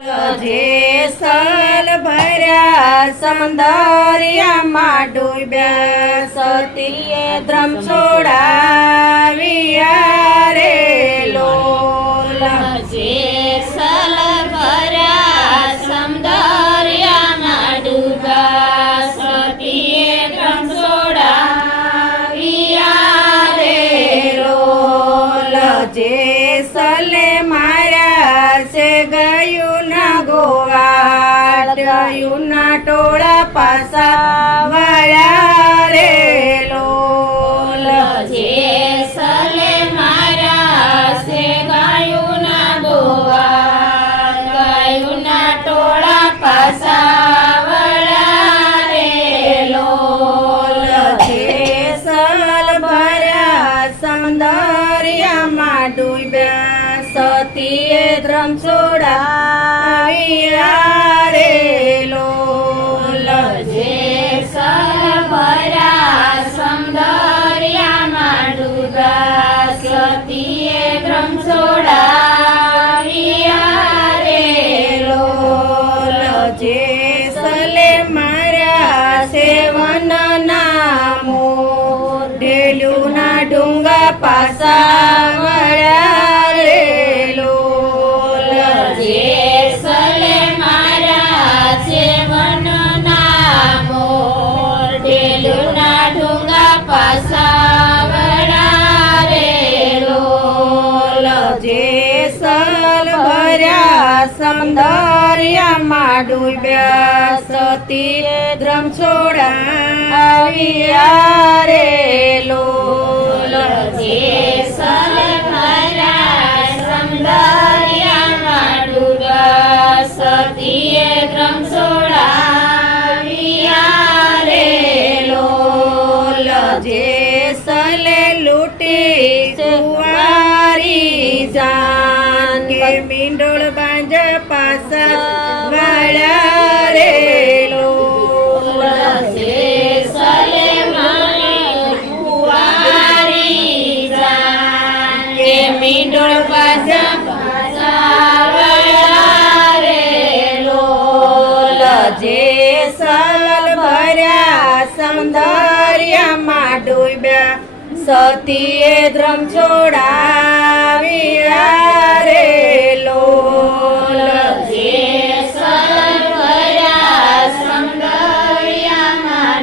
જેસલ ભર્યા સમંદરિયામાં ડૂબ્યા સતીએ દ્રમ છોડાવ્યા રે લોલ. જેસલ ભર્યા સમંદરિયામાં ડૂબ્યા સતીએ ત્રણ છોડાવ્યા રે લોલ. જેસલે માર્યા છે ગયું ના ગોવાળ ગયું ના ભર્યા સૌંદર્યમાં ડૂબ્યા સતીએ ધ્રમ છોડાવ્યા રે લોલ જેસલ ભર્યા સૌંદર્યમાં ડૂબા સતીએ સૌંદર્યમાં ડૂબ્યા સતીએ દ્રમ છોડાવ્યા રે લોલ જેસલ મીંડોળ બાંજ પાસા વાળા રે કે મીંડોળ પાછા પાછા વળ્યા રે લોલ જેસલ ભર્યા સૌંદર્યમાં ડૂબ્યા. સતીએ ધ્રમ છોડાવી રે લોલ. જેસલ ભર્યા સૌંદર્યમાં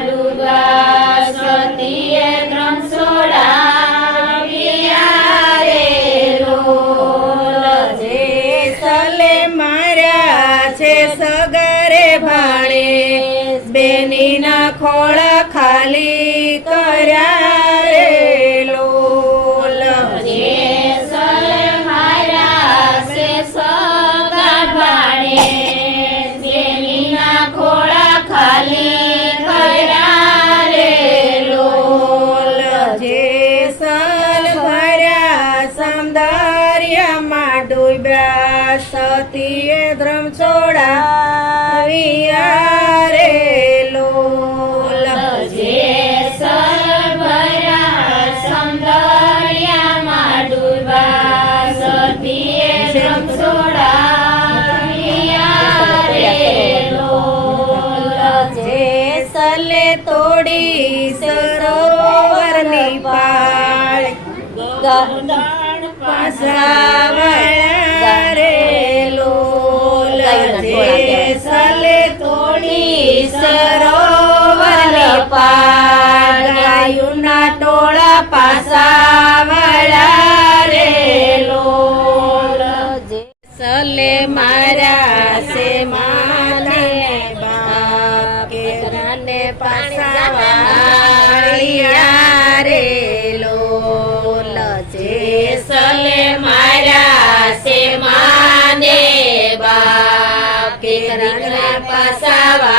ખાલી સતીએ સતીએ છોડા રે લોલ ડૂબા સતીએ રે તોડી સરોવરની પાળ. પાસા વળ્યા મારા સે માને બાપ કે તને પાસા વાળિયા રે લોલ સલે મારા સે માને બાપ કે દીકરા પાસા વાળિયા